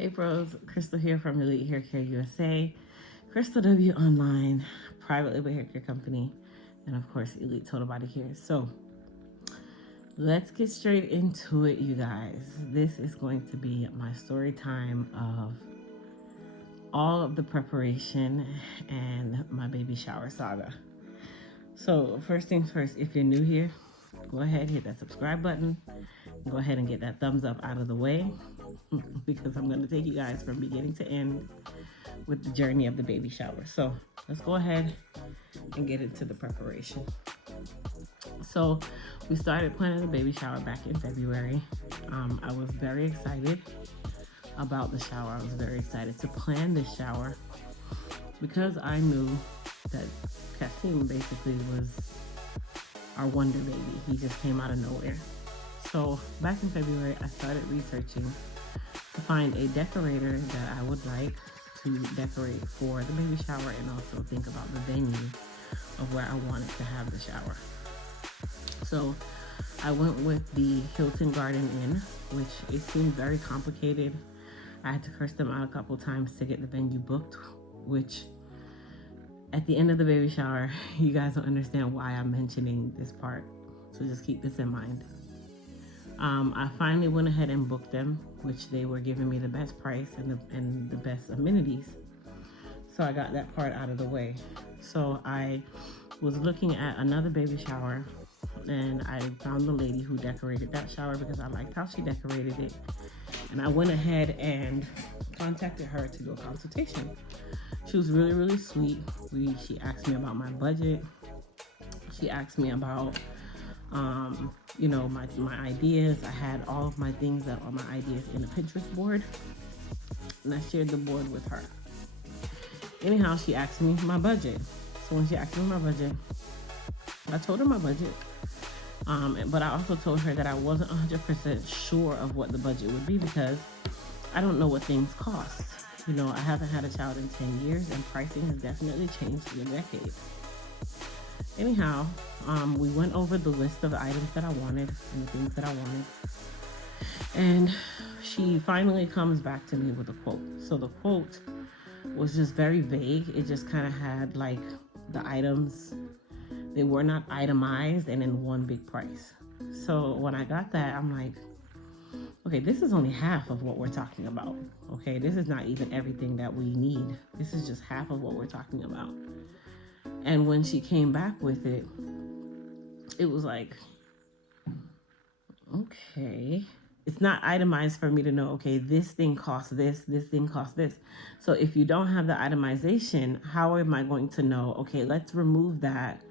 Hey bros, Crystal here from Elite Hair Care USA, Crystal W Online, private label hair care company, and of course Elite Total Body Care. So let's get straight into it, you guys. This is going to be my story time of all of the preparation and my baby shower saga. So first things first, if you're new here, go ahead, hit that subscribe button. Go ahead and get that thumbs up out of the way because I'm going to take you guys from beginning to end with the journey of the baby shower. So let's go ahead and get into the preparation. So we started planning the baby shower back in February. I was very excited about the shower. I was very excited to plan this shower because I knew that Kasim basically was our wonder baby. He just came out of nowhere. So back in February, I started researching to find a decorator that I would like to decorate for the baby shower and also think about the venue of where I wanted to have the shower. So I went with the Hilton Garden Inn, which it seemed very complicated. I had to curse them out a couple times to get the venue booked, which at the end of the baby shower, you guys will understand why I'm mentioning this part. So just keep this in mind. I finally went ahead and booked them, which they were giving me the best price and the best amenities. So I got that part out of the way. So I was looking at another baby shower and I found the lady who decorated that shower because I liked how she decorated it. And I went ahead and contacted her to do a consultation. She was really, really sweet. She asked me about my budget. She asked me about my ideas. I had all of my things that are my ideas in a Pinterest board, and I shared the board with her. Anyhow, she asked me my budget. So when she asked me my budget, I told her my budget, but I also told her that I wasn't 100% sure of what the budget would be because I don't know what things cost. I haven't had a child in 10 years, and pricing has definitely changed in a decade. Anyhow, we went over the list of the items that I wanted and the things that I wanted. And she finally comes back to me with a quote. So the quote was just very vague. It just kind of had like the items, they were not itemized and in one big price. So when I got that, I'm like, okay, this is only half of what we're talking about. Okay, this is not even everything that we need. This is just half of what we're talking about. And when she came back with it, it was like, okay, it's not itemized for me to know, okay, this thing costs this thing costs this. So if you don't have the itemization, how am I going to know, okay, let's remove that.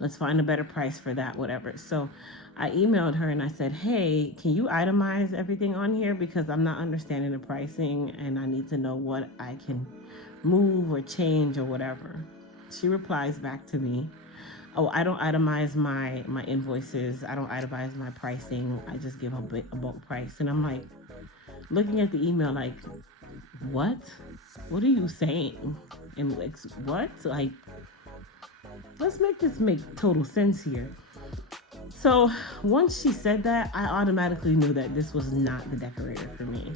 Let's find a better price for that, whatever. So I emailed her and I said, hey, can you itemize everything on here? Because I'm not understanding the pricing and I need to know what I can move or change or whatever. She replies back to me, oh, I don't itemize my invoices. I don't itemize my pricing. I just give a bulk price. And I'm like, looking at the email like, what? What are you saying? And like, what? Like, let's make this make total sense here. So once she said that, I automatically knew that this was not the decorator for me.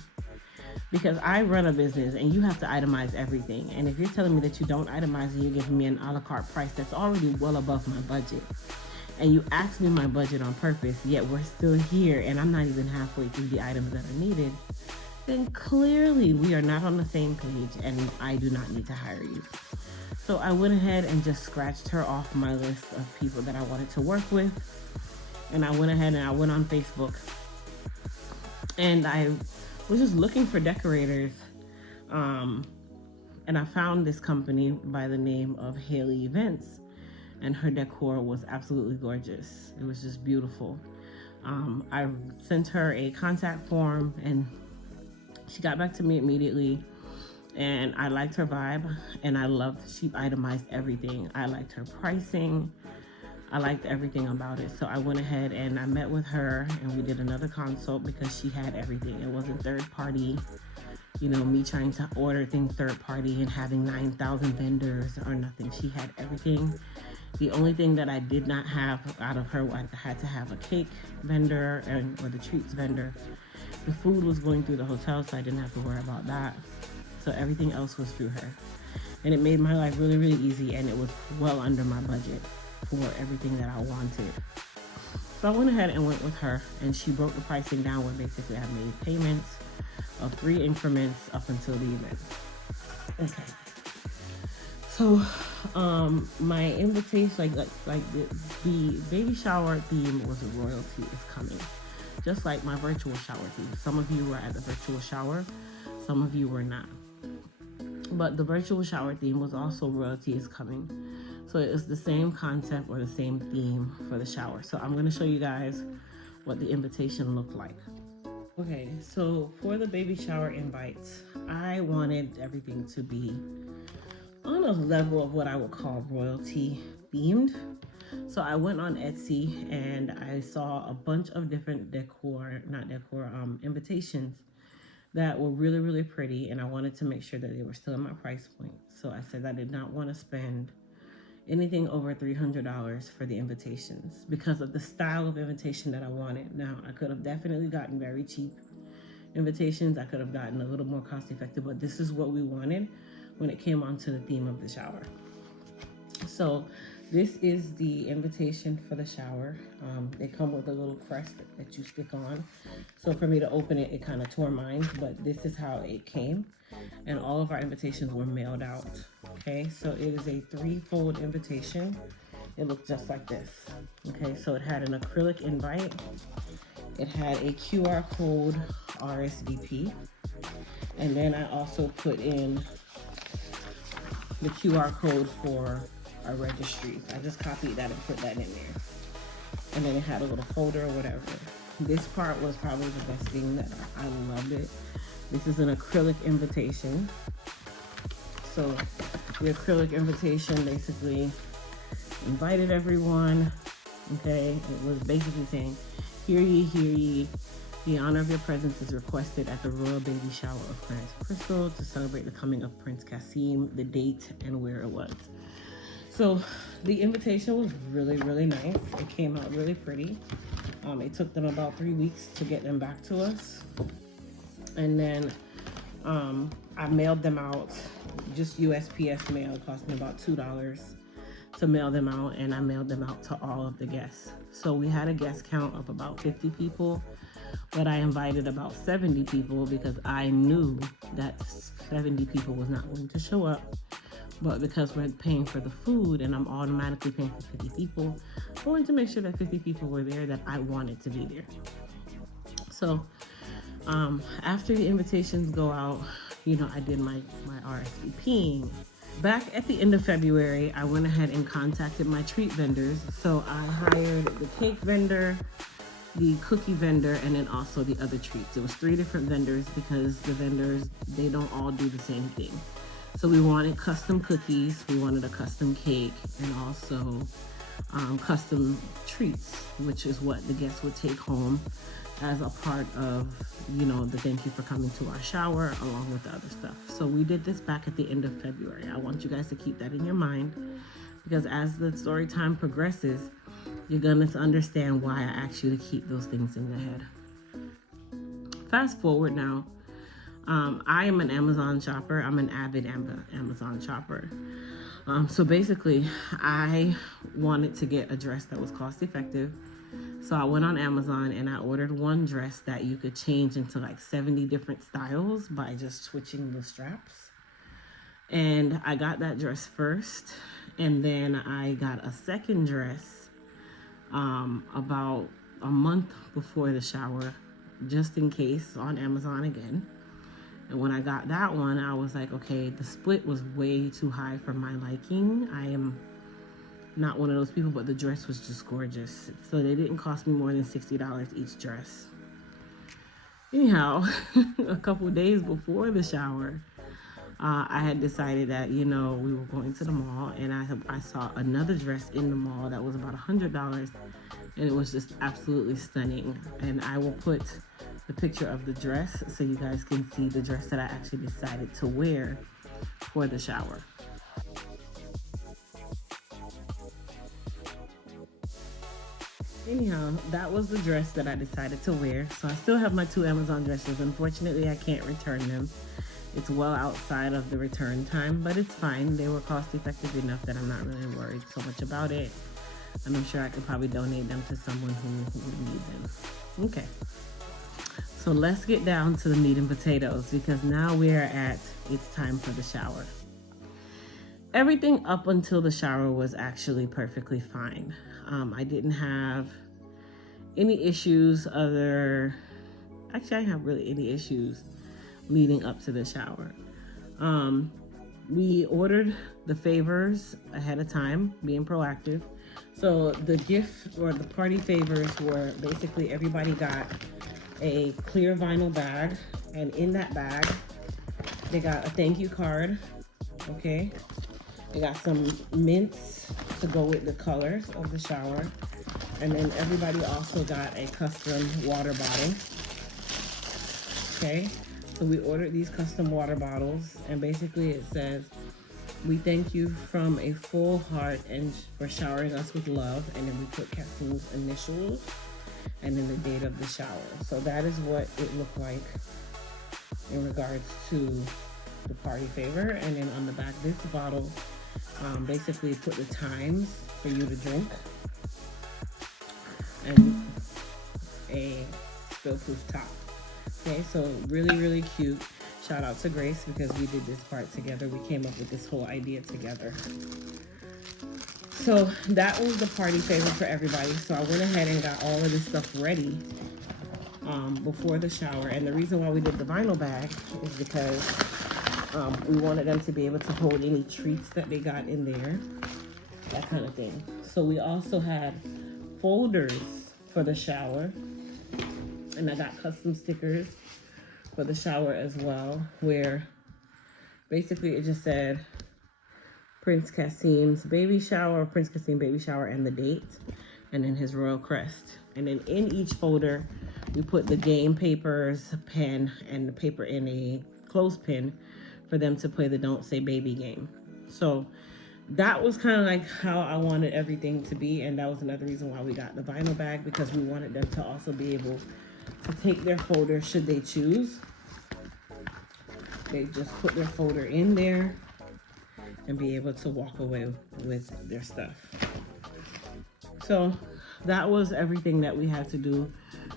Because I run a business and you have to itemize everything. And if you're telling me that you don't itemize and you're giving me an a la carte price that's already well above my budget, and you asked me my budget on purpose, yet we're still here and I'm not even halfway through the items that are needed, then clearly we are not on the same page and I do not need to hire you. So I went ahead and just scratched her off my list of people that I wanted to work with. And I went ahead and I went on Facebook and I was just looking for decorators, and I found this company by the name of Haley Events, and her decor was absolutely gorgeous. It was just beautiful. I sent her a contact form and she got back to me immediately, and I liked her vibe and I loved, she itemized everything. I liked her pricing. I liked everything about it. So I went ahead and I met with her and we did another consult because she had everything. It wasn't third party, me trying to order things third party and having 9,000 vendors or nothing. She had everything. The only thing that I did not have out of her, I had to have a cake vendor or the treats vendor. The food was going through the hotel, so I didn't have to worry about that. So everything else was through her. And it made my life really, really easy, and it was well under my budget for everything that I wanted. So I went ahead and went with her, and she broke the pricing down where basically I made payments of 3 increments up until the event. Okay. So my invitation, the baby shower theme was royalty is coming. Just like my virtual shower theme. Some of you were at the virtual shower, some of you were not. But the virtual shower theme was also royalty is coming. So it was the same concept or the same theme for the shower. So I'm going to show you guys what the invitation looked like. Okay, so for the baby shower invites, I wanted everything to be on a level of what I would call royalty themed. So I went on Etsy and I saw a bunch of different invitations that were really, really pretty, and I wanted to make sure that they were still in my price point. So I said I did not want to spend anything over $300 for the invitations because of the style of invitation that I wanted. Now, I could have definitely gotten very cheap invitations. I could have gotten a little more cost effective, but this is what we wanted when it came onto the theme of the shower. So this is the invitation for the shower. They come with a little crest that you stick on. So for me to open it, it kind of tore mine, but this is how it came. And all of our invitations were mailed out. Okay, so it is a 3-fold invitation. It looked just like this. Okay, so it had an acrylic invite. It had a QR code RSVP. And then I also put in the QR code for our registries. I just copied that and put that in there. And then it had a little folder or whatever. This part was probably the best thing that I loved it. This is an acrylic invitation. So the acrylic invitation basically invited everyone. Okay, it was basically saying, hear ye, the honor of your presence is requested at the royal baby shower of Clarence Crystal to celebrate the coming of Prince Kasim, the date and where it was. So the invitation was really, really nice. It came out really pretty. It took them about 3 weeks to get them back to us. And then I mailed them out, just USPS mail. It cost me about $2 to mail them out, and I mailed them out to all of the guests. So we had a guest count of about 50 people, but I invited about 70 people because I knew that 70 people was not going to show up. But because we're paying for the food and I'm automatically paying for 50 people, I wanted to make sure that 50 people were there that I wanted to be there. So after the invitations go out, you know, I did my RSVPing. Back at the end of February, I went ahead and contacted my treat vendors. So I hired the cake vendor, the cookie vendor, and then also the other treats. It was 3 different vendors because the vendors, they don't all do the same thing. So we wanted custom cookies, we wanted a custom cake, and also custom treats, which is what the guests would take home as a part of, you know, the thank you for coming to our shower, along with the other stuff. So we did this back at the end of February. I want you guys to keep that in your mind, because as the story time progresses, you're going to understand why I asked you to keep those things in your head. Fast forward now. I am an Amazon shopper. I'm an avid Amazon shopper. So basically, I wanted to get a dress that was cost effective. So I went on Amazon and I ordered one dress that you could change into like 70 different styles by just switching the straps. And I got that dress first. And then I got a second dress about a month before the shower, just in case, on Amazon again. And when I got that one, I was like, okay, the split was way too high for my liking. I am not one of those people, but the dress was just gorgeous. So they didn't cost me more than $60 each dress. Anyhow, a couple of days before the shower, I had decided that, you know, we were going to the mall, and I saw another dress in the mall that was about $100, and it was just absolutely stunning. And I will put the picture of the dress so you guys can see the dress that I actually decided to wear for the shower. Anyhow, that was the dress that I decided to wear. So I still have my 2 Amazon dresses. Unfortunately, I can't return them. It's well outside of the return time, but it's fine. They were cost effective enough that I'm not really worried so much about it. And I'm sure I could probably donate them to someone who would need them. Okay. So let's get down to the meat and potatoes, because now we're at it's time for the shower. Everything up until the shower was actually perfectly fine. I didn't have any issues actually I didn't have really any issues leading up to the shower. We ordered the favors ahead of time, being proactive. So the gift or the party favors were basically everybody got a clear vinyl bag, and in that bag they got a thank you card. Okay, they got some mints to go with the colors of the shower, and then everybody also got a custom water bottle. Okay, so we ordered these custom water bottles, and basically it says, "We thank you from a full heart and for showering us with love," and then we put Cassine's initials and then the date of the shower. So that is what it looked like in regards to the party favor. And then on the back, this bottle basically put the times for you to drink and a spill-proof top. Okay, so really, really cute. Shout out to Grace, because we did this part together. We came up with this whole idea together. So that was the party favor for everybody. So I went ahead and got all of this stuff ready before the shower. And the reason why we did the vinyl bag is because we wanted them to be able to hold any treats that they got in there, that kind of thing. So we also had folders for the shower, and I got custom stickers for the shower as well, where basically it just said Prince Cassim's baby shower, Prince Cassim baby shower, and the date, and then his royal crest. And then in each folder, we put the game papers, pen, and the paper in a clothespin for them to play the Don't Say Baby game. So that was kind of like how I wanted everything to be, and that was another reason why we got the vinyl bag, because we wanted them to also be able to take their folder should they choose. They just put their folder in there and be able to walk away with their stuff. So that was everything that we had to do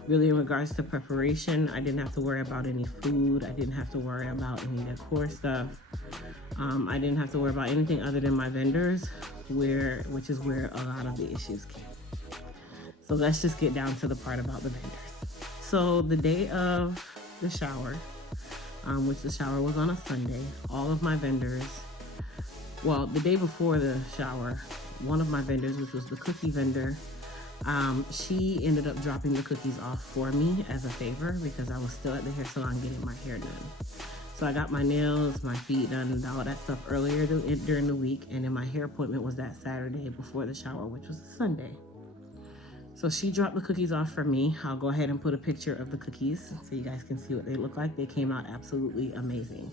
really in regards to preparation. I didn't have to worry about any food. I didn't have to worry about any decor stuff. I didn't have to worry about anything other than my vendors, which is where a lot of the issues came. So let's just get down to the part about the vendors. So the day of the shower, which the shower was on a Sunday, all of my vendors, well, the day before the shower, one of my vendors, which was the cookie vendor, she ended up dropping the cookies off for me as a favor, because I was still at the hair salon getting my hair done. So I got my nails, my feet done, and all that stuff earlier during the week, and then my hair appointment was that Saturday before the shower, which was a Sunday. So she dropped the cookies off for me. I'll go ahead and put a picture of the cookies so you guys can see what they look like. They came out absolutely amazing.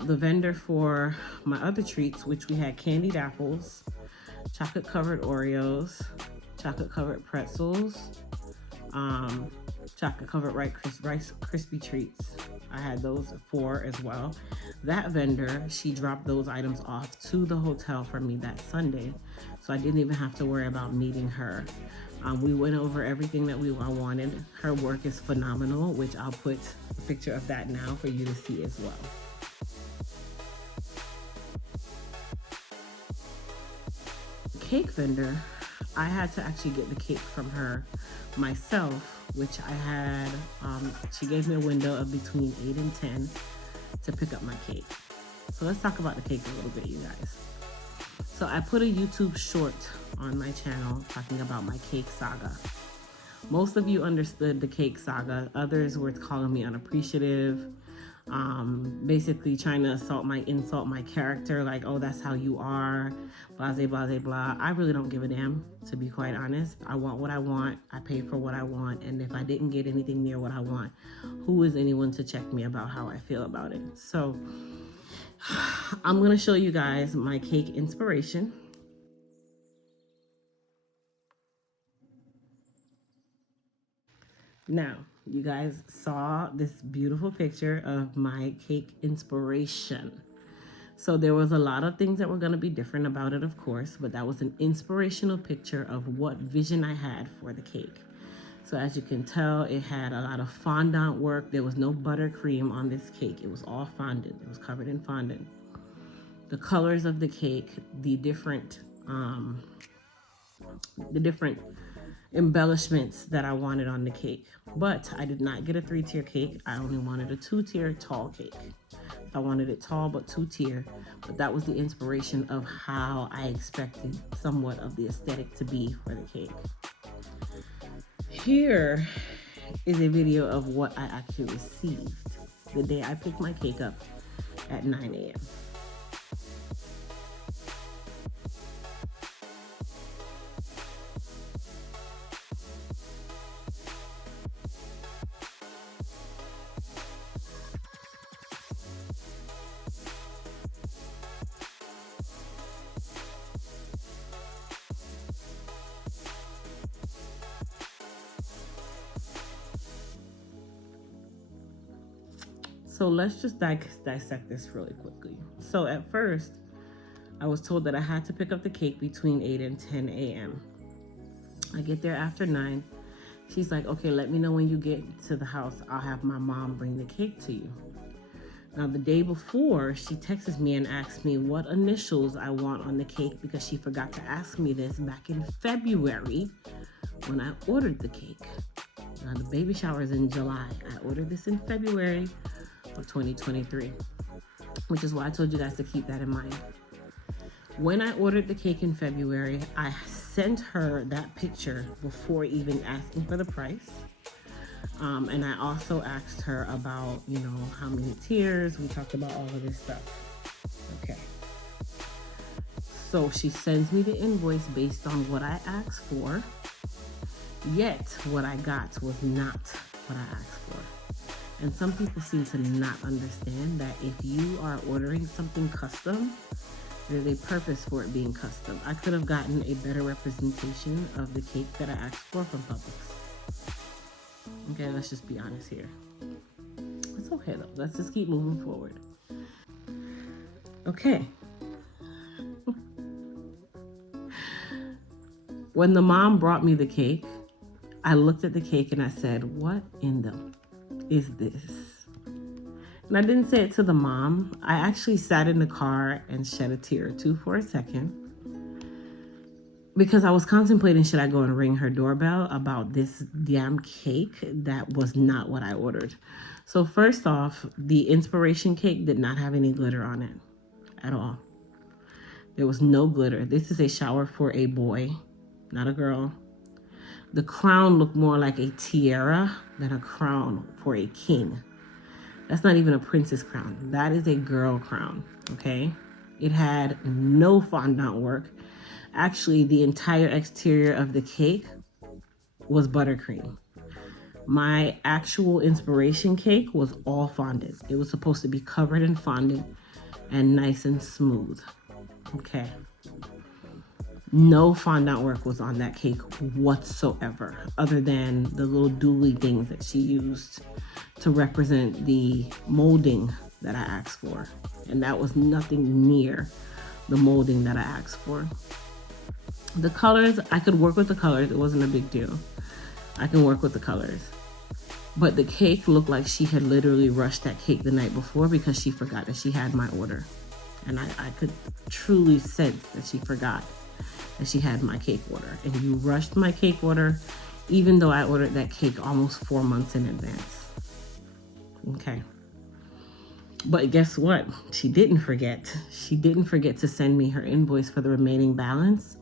The vendor for my other treats, which we had candied apples, chocolate covered Oreos, chocolate covered pretzels, chocolate covered Rice Krispie treats. I had those 4 as well. That vendor, she dropped those items off to the hotel for me that Sunday, so I didn't even have to worry about meeting her. We went over everything that I wanted. Her work is phenomenal, which I'll put a picture of that now for you to see as well. Cake vendor, I had to actually get the cake from her myself, which I had, she gave me a window of between 8 and 10 to pick up my cake. So let's talk about the cake a little bit, you guys. So I put a YouTube short on my channel talking about my cake saga. Most of you understood the cake saga. Others were calling me unappreciative. basically trying to insult my character, like, oh, that's how you are, blah, blah, blah, blah. I really don't give a damn, to be quite honest. I want what I want. I pay for what I want. And if I didn't get anything near what I want, who is anyone to check me about how I feel about it? So I'm going to show you guys my cake inspiration. Now, you guys saw this beautiful picture of my cake inspiration. So there was a lot of things that were going to be different about it, of course, but that was an inspirational picture of what vision I had for the cake. So as you can tell, it had a lot of fondant work. There was no buttercream on this cake. It was all fondant. It was covered in fondant. The colors of the cake, the different embellishments that I wanted on the cake. But I did not get a 3-tier cake. I only wanted a 2-tier tall cake. I wanted it tall but 2-tier, but that was the inspiration of how I expected somewhat of the aesthetic to be for the cake. Here is a video of what I actually received the day I picked my cake up at 9 a.m. So let's just dissect this really quickly. So at first, I was told that I had to pick up the cake between 8 and 10 a.m. I get there after 9. She's like, okay, let me know when you get to the house. I'll have my mom bring the cake to you. Now, the day before, she texts me and asks me what initials I want on the cake because she forgot to ask me this back in February when I ordered the cake. Now, the baby shower is in July. I ordered this in February of 2023, which is why I told you guys to keep that in mind. When I ordered the cake in February, I sent her that picture before even asking for the price. And I also asked her about, how many tiers. We talked about all of this stuff. Okay. So she sends me the invoice based on what I asked for. Yet what I got was not what I asked for. And some people seem to not understand that if you are ordering something custom, there's a purpose for it being custom. I could have gotten a better representation of the cake that I asked for from Publix. Okay, let's just be honest here. It's okay though. Let's just keep moving forward. Okay. When the mom brought me the cake, I looked at the cake and I said, what in the is this? And I didn't say it to the mom. I actually sat in the car and shed a tear or two for a second because I was contemplating, should I go and ring her doorbell about this damn cake that was not what I ordered. So first off, the inspiration cake did not have any glitter on it at all. There was no glitter. This is a shower for a boy, not a girl. The crown looked more like a tiara than a crown for a king. That's not even a princess crown. That is a girl crown, okay? It had no fondant work. Actually, the entire exterior of the cake was buttercream. My actual inspiration cake was all fondant. It was supposed to be covered in fondant and nice and smooth, okay? No fondant work was on that cake whatsoever, other than the little dooley things that she used to represent the molding that I asked for. And that was nothing near the molding that I asked for. The colors, I could work with the colors. It wasn't a big deal. I can work with the colors. But the cake looked like she had literally rushed that cake the night before because she forgot that she had my order. And I could truly sense that she forgot that she had my cake order. And you rushed my cake order, even though I ordered that cake almost 4 months in advance. Okay. But guess what? She didn't forget. She didn't forget to send me her invoice for the remaining balance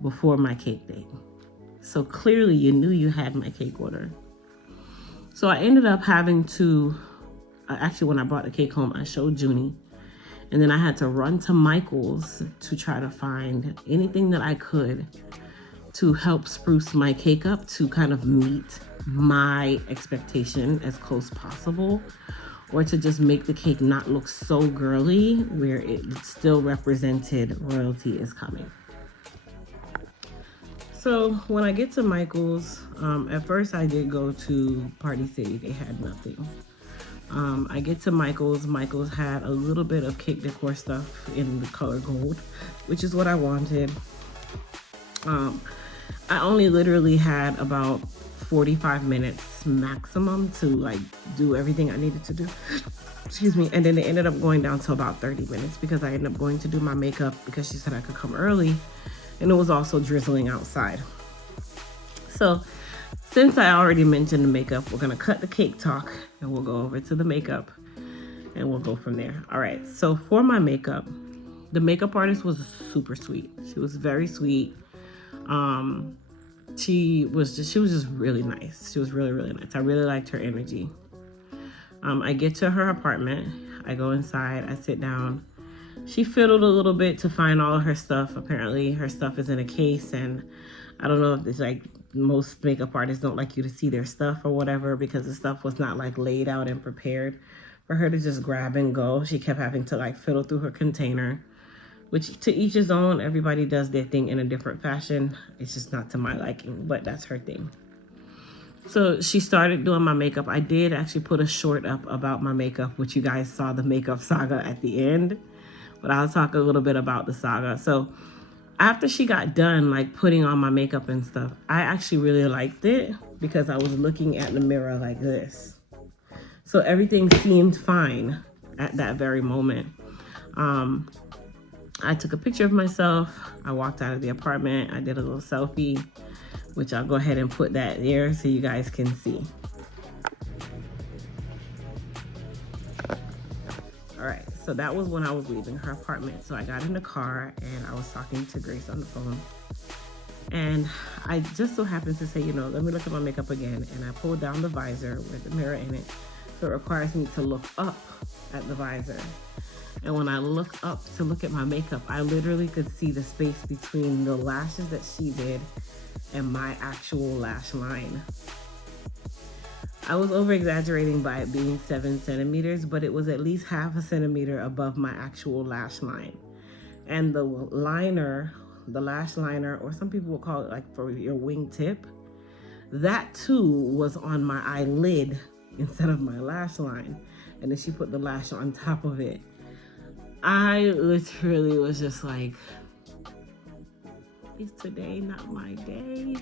before my cake date. So clearly you knew you had my cake order. So I ended up having to actually, when I brought the cake home, I showed Junie. And then I had to run to Michael's to try to find anything that I could to help spruce my cake up to kind of meet my expectation as close possible, or to just make the cake not look so girly where it still represented royalty is coming. So when I get to Michael's, at first I did go to Party City. They had nothing. I get to Michael's. Michael's had a little bit of cake decor stuff in the color gold, which is what I wanted. I only literally had about 45 minutes maximum to like do everything I needed to do. Excuse me. And then it ended up going down to about 30 minutes because I ended up going to do my makeup because she said I could come early, and it was also drizzling outside. So since I already mentioned the makeup, we're gonna cut the cake talk and we'll go over to the makeup and we'll go from there. All right, so for my makeup, the makeup artist was super sweet. She was very sweet. She was just really nice. She was really, really nice. I really liked her energy. I get to her apartment. I go inside. I sit down. She fiddled a little bit to find all of her stuff. Apparently, her stuff is in a case, and I don't know if it's like most makeup artists don't like you to see their stuff or whatever, because the stuff was not like laid out and prepared for her to just grab and go. She kept having to like fiddle through her container, which to each his own. Everybody does their thing in a different fashion. It's just not to my liking, but that's her thing. So she started doing my makeup. I did actually put a short up about my makeup, which you guys saw the makeup saga at the end, but I'll talk a little bit about the saga. So after she got done like putting on my makeup and stuff, I actually really liked it because I was looking at the mirror like this. So everything seemed fine at that very moment. I took a picture of myself. I walked out of the apartment. I did a little selfie, which I'll go ahead and put that there so you guys can see. All right, so that was when I was leaving her apartment. So I got in the car and I was talking to Grace on the phone. And I just so happened to say, you know, let me look at my makeup again. And I pulled down the visor with the mirror in it. So it requires me to look up at the visor. And when I looked up to look at my makeup, I literally could see the space between the lashes that she did and my actual lash line. I was over exaggerating by it being 7 centimeters, but it was at least half a centimeter above my actual lash line. And the liner, the lash liner, or some people will call it like for your wingtip, that too was on my eyelid instead of my lash line. And then she put the lash on top of it. I literally was just like, is today not my day?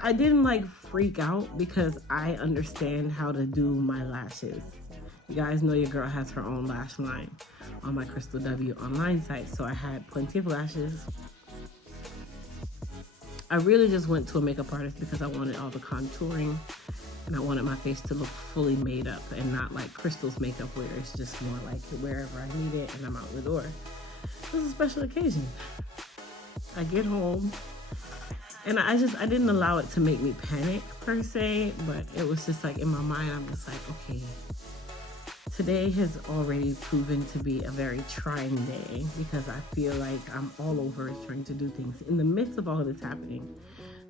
I didn't like freak out because I understand how to do my lashes. You guys know your girl has her own lash line on my Crystal W online site, so I had plenty of lashes. I really just went to a makeup artist because I wanted all the contouring and I wanted my face to look fully made up and not like Crystal's makeup where it's just more like wherever I need it and I'm out the door. It was a special occasion. I get home and I didn't allow it to make me panic per se, but it was just like in my mind, I'm just like, okay, today has already proven to be a very trying day because I feel like I'm all over trying to do things. In the midst of all of this happening,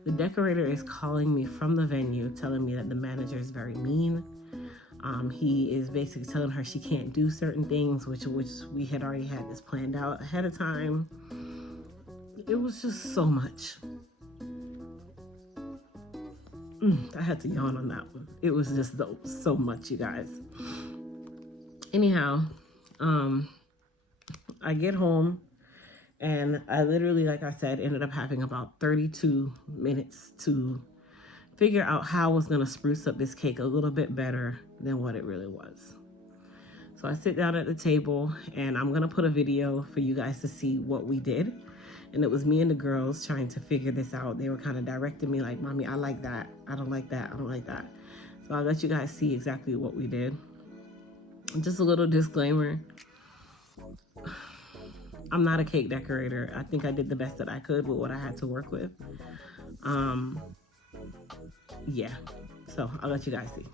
the decorator is calling me from the venue, telling me that the manager is very mean. He is basically telling her she can't do certain things, which we had already had this planned out ahead of time. It was just so much. I had to yawn on that one. It was just so much, you guys. Anyhow, I get home and I literally, like I said, ended up having about 32 minutes to figure out how I was going to spruce up this cake a little bit better than what it really was. So I sit down at the table and I'm going to put a video for you guys to see what we did. And it was me and the girls trying to figure this out. They were kind of directing me like, Mommy, I like that. I don't like that. I don't like that. So I'll let you guys see exactly what we did. Just a little disclaimer. I'm not a cake decorator. I think I did the best that I could with what I had to work with. Yeah, so I'll let you guys see.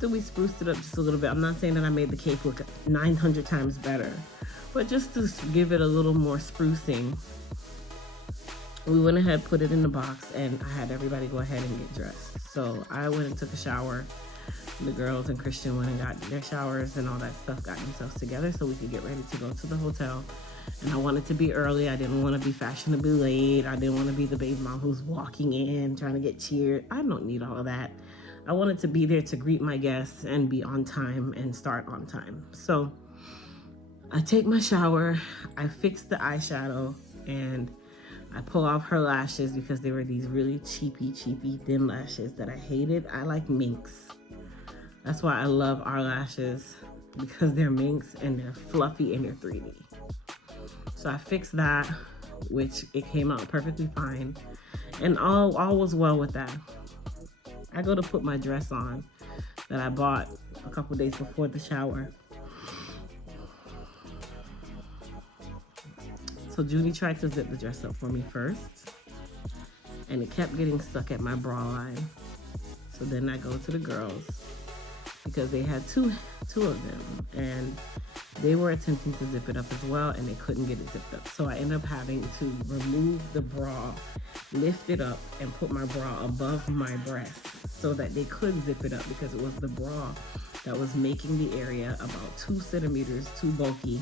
So we spruced it up just a little bit. I'm not saying that I made the cake look 900 times better, but just to give it a little more sprucing, we went ahead, put it in the box, and I had everybody go ahead and get dressed. So I went and took a shower. The girls and Christian went and got their showers and all that stuff, got themselves together so we could get ready to go to the hotel. And I wanted to be early. I didn't want to be fashionably late. I didn't want to be the baby mom who's walking in trying to get cheered. I don't need all of that. I wanted to be there to greet my guests and be on time and start on time. So I take my shower, I fix the eyeshadow, and I pull off her lashes because they were these really cheapy thin lashes that I hated. I like minks. That's why I love our lashes, because they're minks and they're fluffy and they're 3D. So I fixed that, which it came out perfectly fine. And all was well with that. I go to put my dress on that I bought a couple days before the shower. So Junie tried to zip the dress up for me first, and it kept getting stuck at my bra line. So then I go to the girls, because they had two of them, and they were attempting to zip it up as well, and they couldn't get it zipped up. So I ended up having to remove the bra, lift it up, and put my bra above my breast so that they could zip it up, because it was the bra that was making the area about 2 centimeters too bulky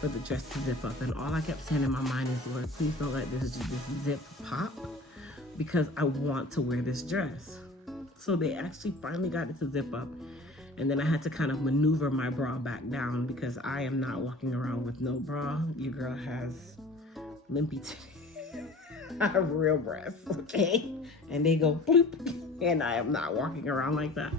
for the dress to zip up. And all I kept saying in my mind is, Lord, please don't let this zip pop, because I want to wear this dress. So they actually finally got it to zip up. And then I had to kind of maneuver my bra back down, because I am not walking around with no bra. Your girl has limpy titties. I have real breasts, okay? And they go bloop, and I am not walking around like that.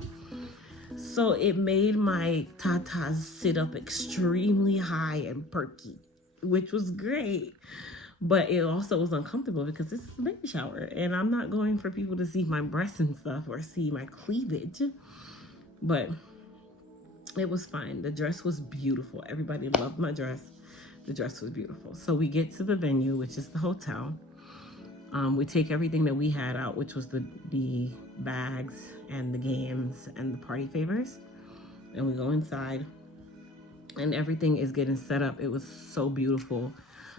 So it made my tatas sit up extremely high and perky, which was great. But it also was uncomfortable, because this is a baby shower, and I'm not going for people to see my breasts and stuff or see my cleavage. But it was fine. The dress was beautiful. Everybody loved my dress. The dress was beautiful. So we get to the venue, which is the hotel. We take everything that we had out, which was the bags and the games and the party favors, and we go inside, and everything is getting set up. It was so beautiful.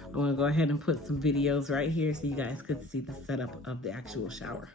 I'm gonna go ahead and put some videos right here so you guys could see the setup of the actual shower.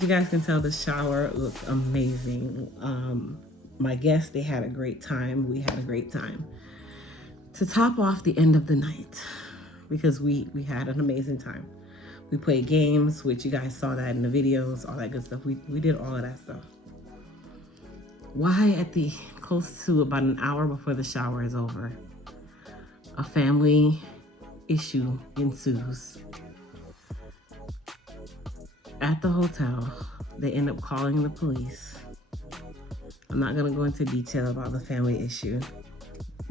You guys can tell the shower looked amazing. My guests, they had a great time. We had a great time. To top off the end of the night, because we had an amazing time. We played games, which you guys saw that in the videos, all that good stuff. We did all of that stuff. Why, at the close to about an hour before the shower is over, a family issue ensues. At the hotel, they end up calling the police. I'm not going to go into detail about the family issue,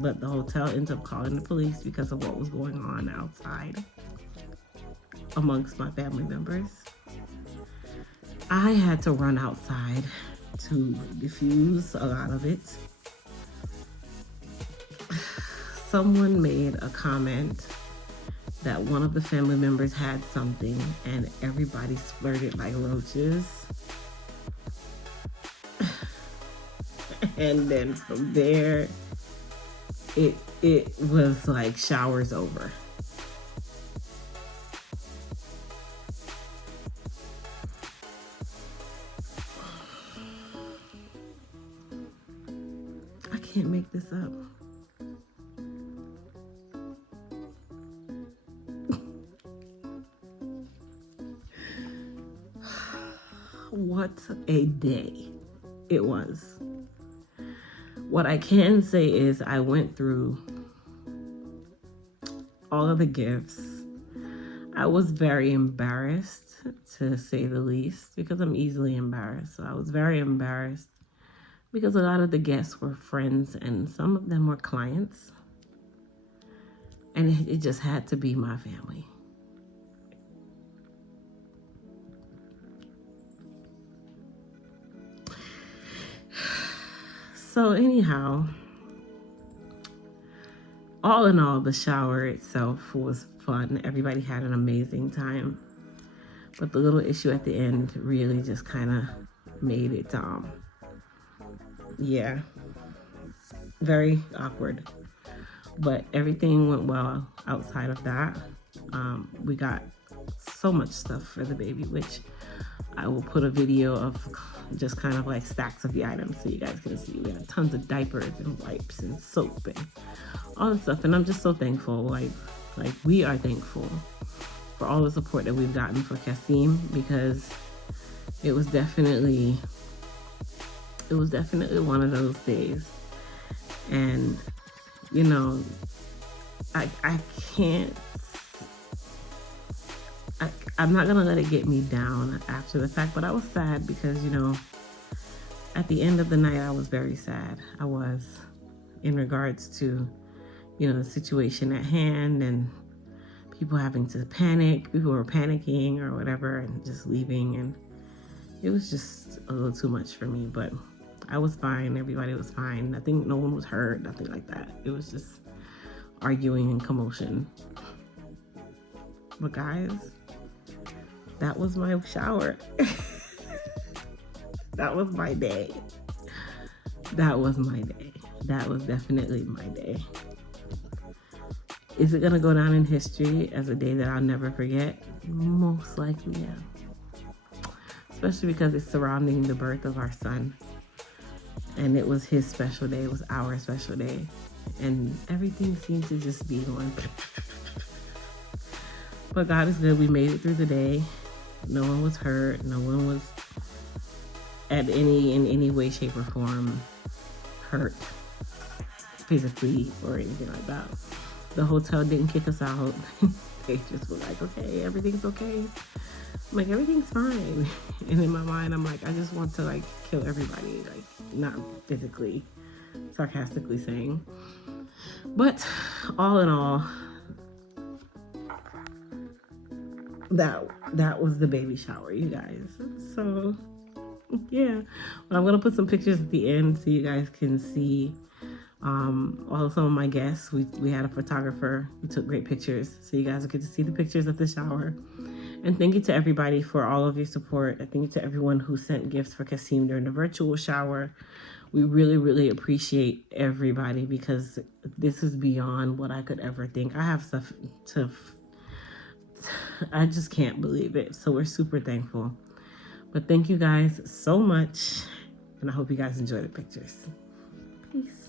but the hotel ends up calling the police because of what was going on outside amongst my family members. I had to run outside to diffuse a lot of it. Someone made a comment that one of the family members had something, and everybody splurted like roaches. And then from there, it was like showers over. can't make this up. What a day it was. What I can say is I went through all of the gifts. I was very embarrassed, to say the least, because I'm easily embarrassed. So I was very embarrassed because a lot of the guests were friends and some of them were clients. And it just had to be my family. So anyhow, all in all, the shower itself was fun. Everybody had an amazing time. But the little issue at the end really just kind of made it, yeah, very awkward. But everything went well outside of that. We got so much stuff for the baby, which I will put a video of, just kind of like stacks of the items so you guys can see. We had tons of diapers and wipes and soap and all that stuff. And I'm just so thankful. Like we are thankful for all the support that we've gotten for Kasim, because it was definitely one of those days. And you know, I'm not gonna let it get me down after the fact, but I was sad because, you know, at the end of the night, I was very sad. I was, in regards to, you know, the situation at hand and people having to panic. People were panicking or whatever and just leaving, and it was just a little too much for me. But I was fine. Everybody was fine. No one was hurt. Nothing like that. It was just arguing and commotion. But guys, that was my shower. That was my day. That was my day. That was definitely my day. Is it gonna go down in history as a day that I'll never forget? Most likely, yeah. Especially because it's surrounding the birth of our son. And it was his special day. It was our special day. And everything seemed to just be going. But God is good. We made it through the day. No one was hurt. No one was in any way, shape, or form hurt physically or anything like that. The hotel didn't kick us out. They just were like, okay, everything's okay. I'm like, everything's fine. And in my mind, I'm like, I just want to like kill everybody. Like, not physically, sarcastically saying. But all in all, that was the baby shower, you guys. So yeah, well, I'm gonna put some pictures at the end so you guys can see all some of my guests. We had a photographer who took great pictures, so you guys will get to see the pictures of the shower. And thank you to everybody for all of your support. Thank you to everyone who sent gifts for Kasim during the virtual shower. We really appreciate everybody, because this is beyond what I could ever think. I have stuff I just can't believe it. So we're super thankful. But thank you guys so much, and I hope you guys enjoy the pictures. Peace.